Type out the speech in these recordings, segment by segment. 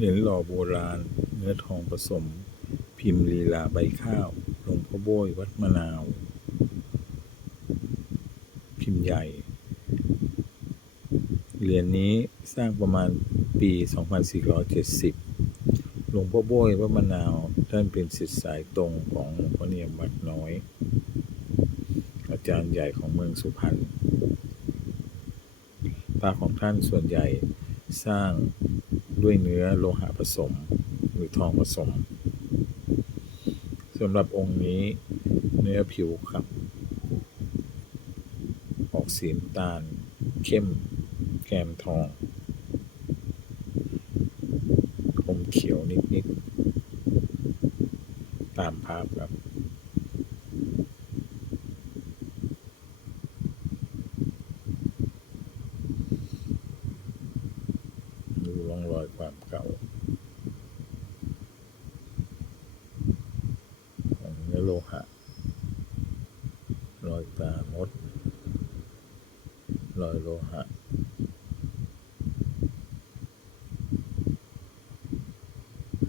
เหรียญหล่อโบราณ เนื้อทองผสม พิมพ์ลีลาใบข้าวหลวงพ่อโบยวัดมะนาว พิมพ์ใหญ่ เหรียญนี้สร้างประมาณปี 2470 หลวงพ่อโบยวัดมะนาวท่านเป็นศิษย์สายตรงของหลวงพ่อเนียมวัดน้อย อาจารย์ใหญ่ของเมืองสุพรรณพระของท่านส่วนใหญ่สร้าง ด้วยเนื้อโลหะผสม หรือทองผสมสำหรับองค์นี้เนื้อผิวครับ ออกสีน้ำตาล เข้ม แกมทองอมเขียวนิด ๆ ตามภาพครับ ดู ร่องรอยความเก่าของเนื้อโลหะ รอยตามด รอยโลหะ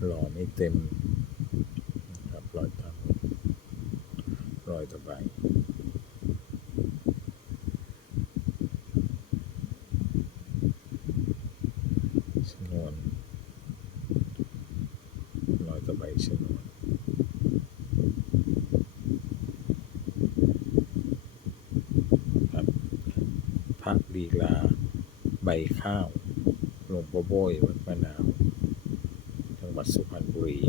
หล่อไม่เต็มครับรอยตามดรอยตะไบช นวนลอยตะไบชนวนครับพระลีลา ใบข้าวหลวงพ่อโบยวัดมะนาว จังหวัดสุพรรณบุรี